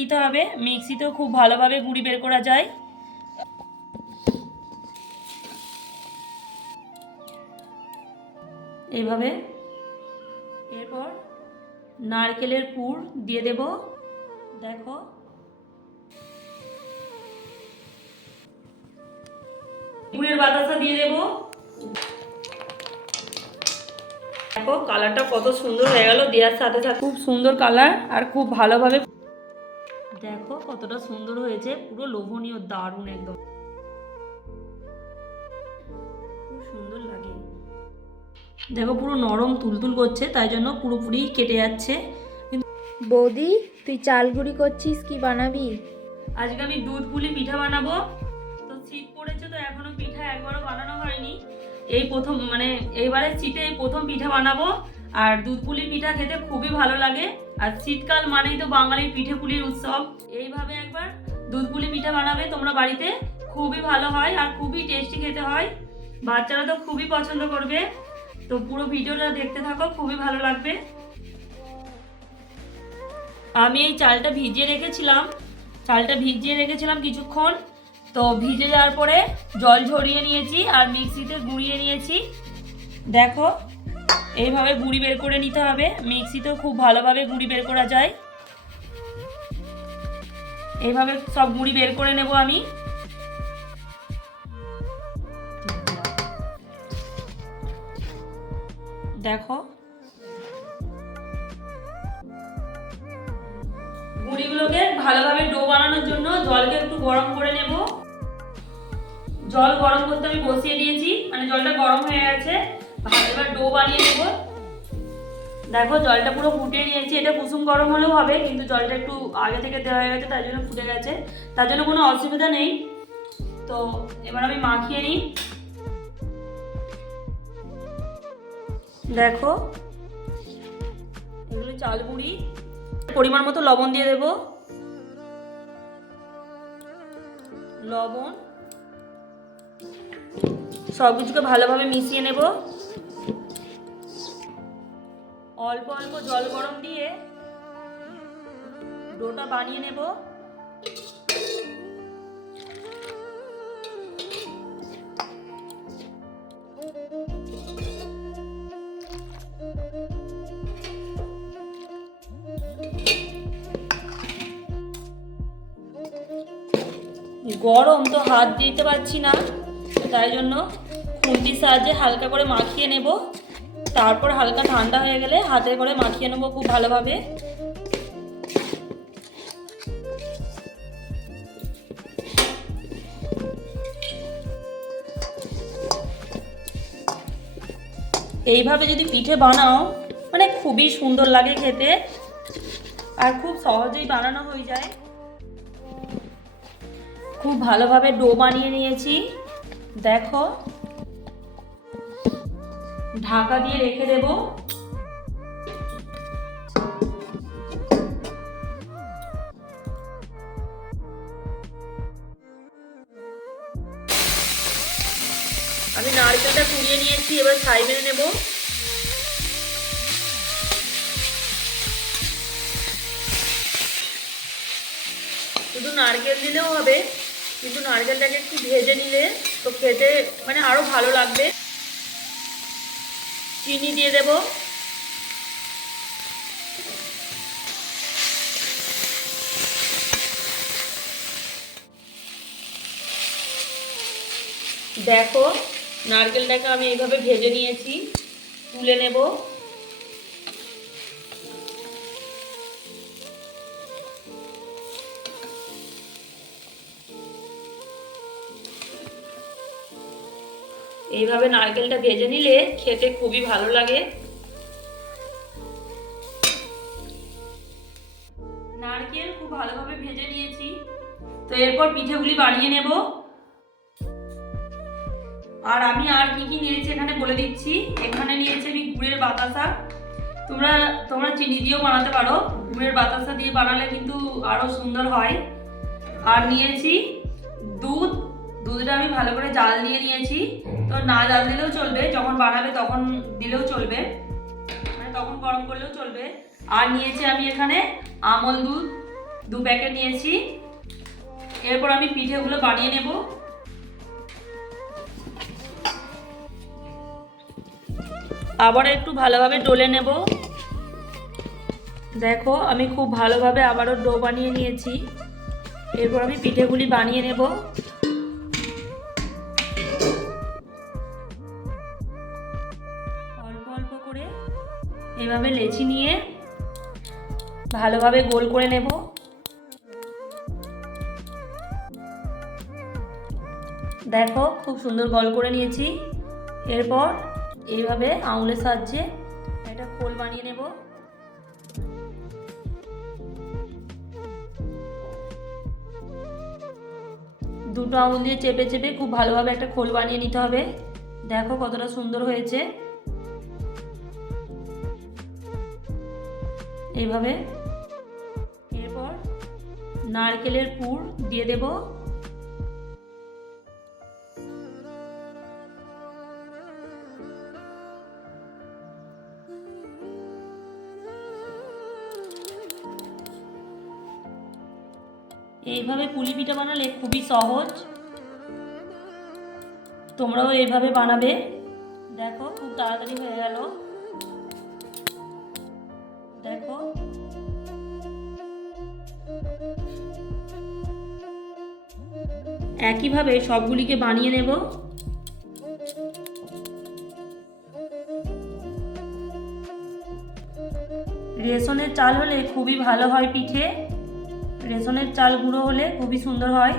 নিতে হবে। মিক্সিতেও খুব ভালোভাবে গুঁড়ি বের করা যায়। এইভাবে এরপর নারকেলের পুর দিয়ে দেব। দেখো। গুড়ের বাতাসা দিয়ে দেব। দেখো, কালারটা কত সুন্দর হয়ে গেল। দেওয়ার সাথে সাথে খুব সুন্দর কালার আর খুব ভালোভাবে দেখো কতটা সুন্দর হয়েছে পুরো লোভনীয় দারুণ একদম। খুব সুন্দর লাগে। দেখো পুরো নরম তুলতুল করছে তাই জন্য পুরোপুরি কেটে যাচ্ছে। বৌদি তুই চাল গুঁড়ি করছিস কি বানাবি? আজকে আমি দুধ পুলি পিঠা বানাবো। তো শীত পড়েছে তো এখনও পিঠা একবারও বানানো হয়নি। এই প্রথম মানে এইবারে শীতে এই প্রথম পিঠা বানাবো। আর দুধ পুলির পিঠা খেতে খুবই ভালো লাগে। আর শীতকাল মানেই তো বাঙালির পিঠে পুলির উৎসব। এইভাবে একবার দুধ পুলি পিঠা বানাবে, তোমরা বাড়িতে। খুবই ভালো হয় আর খুবই টেস্টি খেতে হয়। বাচ্চারা তো খুবই পছন্দ করবে। তো পুরো ভিডিওটা দেখতে থাকো, খুবই ভালো লাগবে। আমি এই চালটা ভিজিয়ে রেখেছিলাম। চালটা ভিজিয়ে রেখেছিলাম কিছুক্ষণ। তো ভিজে যাওয়ার পরে জল ঝরিয়ে নিয়েছি আর মিক্সিতে গুঁড়িয়ে নিয়েছি। দেখো এইভাবে গুঁড়ি বের করে নিতে হবে। মিক্সিতেও খুব ভালোভাবে গুঁড়ি বের করা যায়। এইভাবে সব গুঁড়ি বের করে নেব আমি। দেখো। গুঁড়িগুলোকে ভালোভাবে ডো বানানোর জন্য জলকে একটু গরম করে নেব। জল গরম করতে আমি বসিয়ে দিয়েছি। মানে জলটা গরম হয়ে গেছে। ভালো এবার ডো বানিয়ে নেব। দেখো, জলটা পুরো ফুটিয়ে নিয়েছি। এটা কুসুম গরম হলেও হবে, কিন্তু জলটা একটু আগে থেকে দেওয়া হয়ে গেছে, তার জন্য ফুটে গেছে। তার জন্য কোনো অসুবিধা নেই। তো, এবার আমি মাখিয়ে নিই। দেখো, এগুলো চাল গুঁড়ি। পরিমাণ মতো লবণ দিয়ে দেব। লবণ। সব কিছুকে ভালোভাবে মিশিয়ে নেব। অল্প অল্প জল গরম দিয়ে ডোটা বানিয়ে নেব। গরম তো হাত দিতে পারছি না, তাই জন্য খুন্তির সাহায্যে হালকা করে মাখিয়ে নেব। তারপর হালকা ঠান্ডা হয়ে গেলে হাতে করে মাখিয়ে নেব খুব ভালোভাবে। এইভাবে যদি পিঠে বানাও মানে খুবই সুন্দর লাগে খেতে। আর খুব সহজেই বানানো হয়ে যায়। খুব ভালোভাবে ডো বানিয়ে নিয়েছি। দেখো ঢাকা দিয়ে রেখে দেব। আমি নারকেলটা কুড়িয়ে নিয়েছি, এবার মেরে নেব। শুধু নারকেল দিলেও হবে, কিন্তু নারকেলটাকে একটু ভেজে নিলে তো খেতে মানে আরও ভালো লাগবে। চিনি দিয়ে দেব। দেখো নারকেলটাকে আমি এইভাবে ভেজে নিয়েছি। তুলে নেব। এইভাবে নারকেলটা ভেজে নিলে খেতে খুবই ভালো লাগে। নারকেল খুব ভালোভাবে ভেজে নিয়েছি। তো এরপর পিঠেগুলি বানিয়ে নেব। আর আমি আর কি কি নিয়েছি এখানে বলে দিচ্ছি। এখানে নিয়েছি আমি গুড়ের বাতাসা। তোমরা তোমরা চিনি দিয়েও বানাতে পারো। গুড়ের বাতাসা দিয়ে বানালে কিন্তু আরও সুন্দর হয়। আর নিয়েছি দুধটা আমি ভালো করে জাল দিয়ে নিয়েছি। তো না জাল দিলেও চলবে, যখন বানাবে তখন দিলেও চলবে। মানে তখন গরম করলেও চলবে। আর নিয়েছি আমি এখানে আমল দুধ, দু প্যাকেট নিয়েছি। এরপর আমি পিঠেগুলো বানিয়ে নেব। আবার একটু ভালোভাবে ডলে নেব। দেখো, আমি খুব ভালোভাবে আবারও ডো বানিয়ে নিয়েছি। এরপর আমি পিঠেগুলি বানিয়ে নেব। এভাবে লেচি নিয়ে ভালোভাবে গোল করে নেব। দেখো, খুব সুন্দর গোল করে নিয়েছি। এরপর এইভাবে আঙুলের সাহায্যে একটা খোল বানিয়ে নেব। দুটো আঙুল দিয়ে চেপে চেপে খুব ভালোভাবে একটা খোল বানিয়ে নিতে হবে। দেখো কতটা সুন্দর হয়েছে। এইভাবে। এরপর নারকেলের পুর দিয়ে দেব। এইভাবে পুলি পিঠা বানালে খুবই সহজ। তোমরাও এইভাবে বানাবে। একইভাবে সবগুলিকে বানিয়ে নেব। রেশনের চাল হলে খুবই ভালো হয় পিঠে। রেশনের চাল গুঁড়ো হলে খুবই সুন্দর হয়।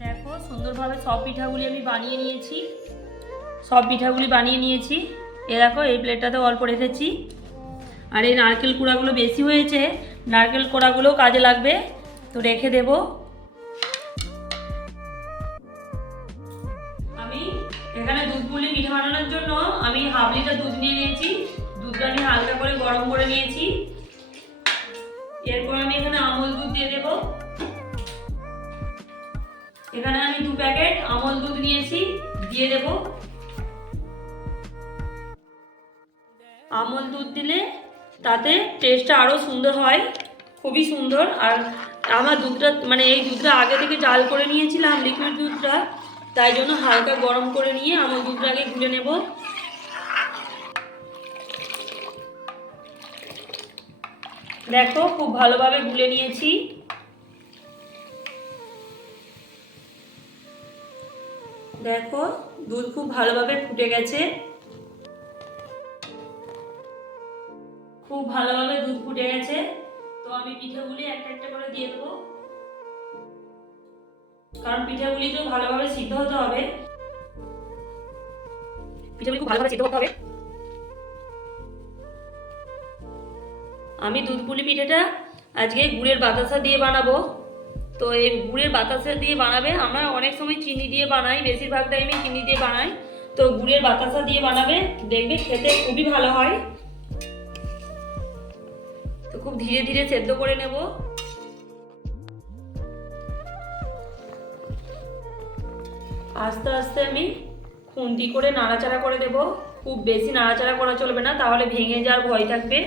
দেখো, সুন্দরভাবে সব পিঠাগুলি আমি বানিয়ে নিয়েছি। সব পিঠাগুলি বানিয়ে নিয়েছি। এ দেখো, এই প্লেটটাতে অল্প রেখেছি। আর এই নারকেল কুড়াগুলো বেশি হয়েছে, নারকেল কোড়াগুলো কাজে লাগবে, তো রেখে দেব। আমি এখানে দুধ পুলি পিঠা বানানোর জন্য আমি হাফ লিটার দুধ নিয়ে নিয়েছি। দুধটা আমি হালকা করে গরম করে নিয়েছি। এরপর আমি এখানে আমল দুধ দিয়ে দেবো। এখানে আমি দু প্যাকেট আমল দুধ নিয়েছি, দিয়ে দেব। আমল দুধ দিলে তাতে টেস্টটা আরও সুন্দর হয়, খুবই সুন্দর। আর আমার দুধটা মানে এই দুধটা আগে থেকে জাল করে নিয়েছিলাম লিকুইড দুধটা, তাই জন্য হালকা গরম করে নিয়ে আমল দুধটা আগে গুলে নেব। দেখো, খুব ভালোভাবে গুলে নিয়েছি। দেখো, দুধ খুব ভালোভাবে ফুটে গেছে। ভালোভাবে দুধ ফুটে গেছে। তো আমি পিঠাগুলি একটা একটা করে দিয়ে দেবো। কারণ পিঠাগুলি তো ভালোভাবে সিদ্ধ হতে হবে। পিঠাগুলি খুব ভালোভাবে সিদ্ধ হতে হবে। আমি দুধ পুলি পিঠাটা আজকে গুড়ের বাতাসা দিয়ে বানাবো। তো এই গুড়ের বাতাসা দিয়ে বানাবে, আমরা অনেক সময় চিনি দিয়ে বানাই, বেশিরভাগ টাইমে চিনি দিয়ে বানাই। তো গুড়ের বাতাসা দিয়ে বানাবে, দেখবে খেতে খুবই ভালো হয়। ধীরে ধীরে সেদ্ধ করে নেব। আস্তে আস্তে আমি খুন্তি করে নাড়াচাড়া করে দেব। খুব বেশি নাড়াচাড়া করা চলবে না, তাহলে ভেঙে যাওয়ার ভয় থাকবে।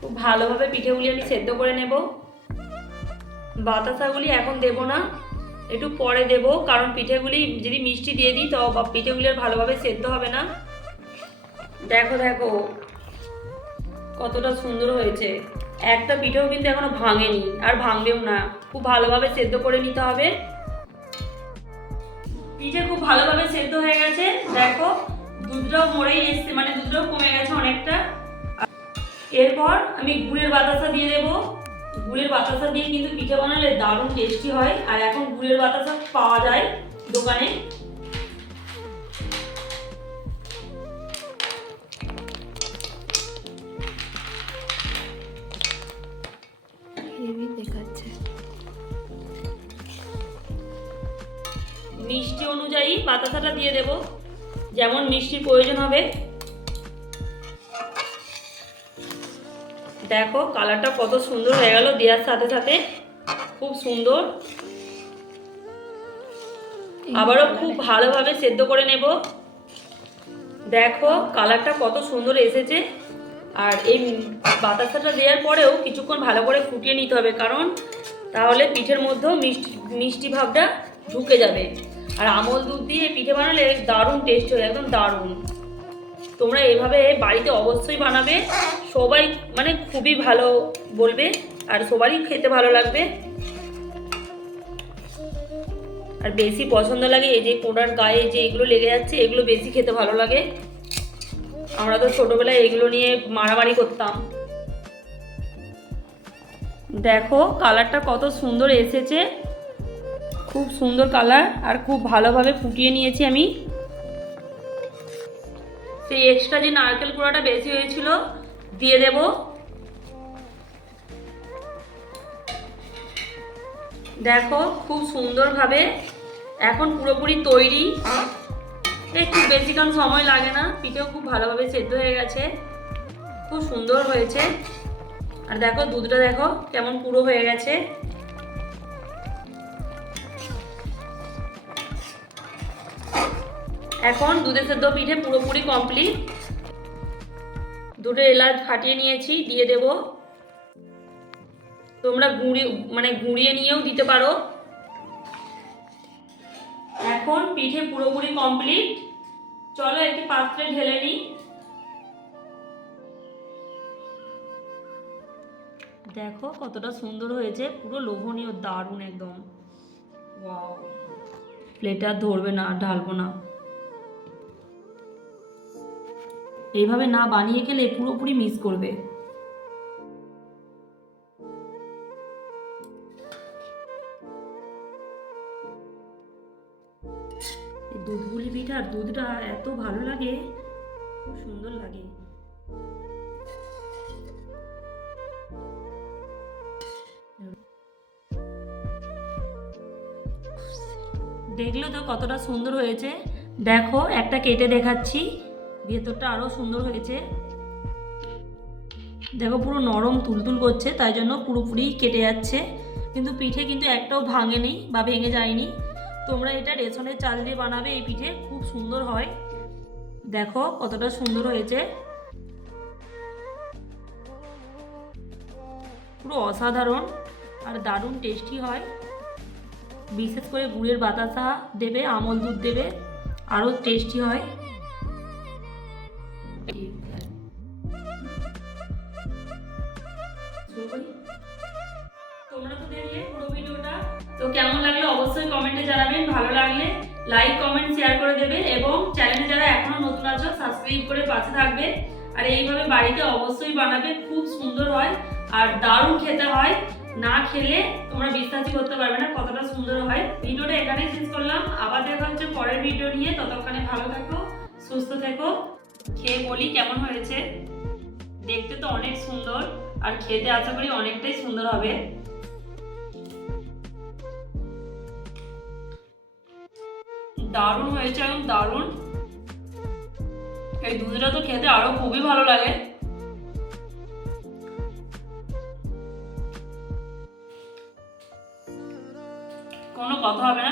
খুব ভালোভাবে পিঠেগুলি আমি সেদ্ধ করে নেব। বাতাসাগুলি এখন দেব না, একটু পরে দেব, কারণ পিঠেগুলি যদি মিষ্টি দিয়ে দিই, তো পিঠেগুলি আর ভালোভাবে সেদ্ধ হবে না। দেখো দেখো। কতটা সুন্দর হয়েছে। একটা পিঠেও কিন্তু এখনও ভাঙেনি, আর ভাঙবেও না। খুব ভালোভাবে সেদ্ধ করে নিতে হবে। পিঠে খুব ভালোভাবে সেদ্ধ হয়ে গেছে। দেখো, দুধটাও মরেই এসছে মানে দুধটাও কমে গেছে অনেকটা। এরপর আমি গুড়ের বাতাসা দিয়ে দেব। গুড়ের বাতাসা দিয়ে কিন্তু পিঠে বানালে দারুণ টেস্টি হয়। আর এখন গুড়ের বাতাসা পাওয়া যায় দোকানে। অনুযায়ী বাতাসাটা দিয়ে দেব। যেমন মিষ্টির প্রয়োজন হবে। দেখো, কালারটা কত সুন্দর হয়ে গেল দেওয়ার সাথে সাথে। খুব সুন্দর। আবারও খুব ভালোভাবে সেদ্ধ করে নেব। দেখো, কালারটা কত সুন্দর এসেছে। আর এই বাতাসাটা দেওয়ার পরেও কিছুক্ষণ ভালো করে ফুটিয়ে নিতে হবে, কারণ তাহলে পিঠের মধ্যেও মিষ্টি মিষ্টি ভাবটা ঢুকে যাবে। আর আমল দুধ দিয়ে পিঠে বানালে দারুণ টেস্ট হয়, একদম দারুণ। তোমরা এভাবে বাড়িতে অবশ্যই বানাবে। সবাই মানে খুবই ভালো বলবে, আর সবারই খেতে ভালো লাগবে। আর বেশি পছন্দ লাগে এই যে কোড়ার গায়ে যে এগুলো লেগে যাচ্ছে, এগুলো বেশি খেতে ভালো লাগে। আমরা তো ছোটোবেলায় এগুলো নিয়ে মারামারি করতাম। দেখো কালারটা কত সুন্দর এসেছে। খুব সুন্দর কালার আর খুব ভালোভাবে ফুটিয়ে নিয়েছি আমি। সেই এক্সট্রা যে নারকেল কুড়াটা বেশি হয়েছিল, দিয়ে দেব। দেখো, খুব সুন্দরভাবে এখন পুরোপুরি তৈরি। একটু বেশিক্ষণ সময় লাগে না, পিঠেও খুব ভালোভাবে সেদ্ধ হয়ে গেছে। খুব সুন্দর হয়েছে। আর দেখো, দুধটা দেখো, কেমন পুরো হয়ে গেছে। এখন দুধে সেদ্ধ পিঠে পুরোপুরি কমপ্লিট দুটো এলাচ ফাটিয়ে নিয়েছি দিয়ে দেব। তোমরা গুঁড়ি মানে গুঁড়িয়ে নিয়েও দিতে পারো। এখন পিঠে পুরোপুরি কমপ্লিট চলো একটি পাত্রে ঢেলে নিই। দেখো কতটা সুন্দর হয়েছে পুরো লোভনীয় দারুণ একদম। প্লেটে আর ধরবে না ঢালবো না। এইভাবে না বানিয়ে গেলে পুরোপুরি মিস করবে। দুধগুলি পিঠার দুধটা এত ভালো লাগে, সুন্দর লাগে। দেখল তো কতটা সুন্দর হয়েছে। দেখো, একটা কেটে দেখাচ্ছি। ভেতরটা আরও সুন্দর হয়েছে। দেখো পুরো নরম তুলতুল করছে, তাই জন্য পুরোপুরি কেটে যাচ্ছে। কিন্তু পিঠে কিন্তু একটাও ভাঙেনি বা ভেঙে যায়নি। তোমরা এটা রেশনের চাল দিয়ে বানাবে, এই পিঠে খুব সুন্দর হয়। দেখো কতটা সুন্দর হয়েছে। পুরো অসাধারণ আর দারুণ টেস্টি হয়। বিশেষ করে গুড়ের বাতাসা দেবে, আমল দুধ দেবে আরও টেস্টি হয়। চ্যানেলে যারা এখনও নতুন আছো সাবস্ক্রাইব করে পাশে থাকবে। আর এইভাবে বাড়িতে অবশ্যই বানাবে, খুব সুন্দর হয় আর দারুণ খেতে হয়। না খেলে তোমরা বিশ্বাসই করতে পারবে না কতটা সুন্দর হয়। ভিডিওটা এখানেই শেষ করলাম। আবার দেখা হচ্ছে পরের ভিডিও নিয়ে। ততক্ষণে ভালো থেকো, সুস্থ থেকো। খেয়ে বলি কেমন হয়েছে? দেখতে তো অনেক সুন্দর আর খেতে আশা করি অনেকটাই সুন্দর হবে। দারুণ হয়েছে, একদম দারুণ। এই দুধটা তো খেতে আরও খুবই ভালো লাগে। কোনো কথা হবে না।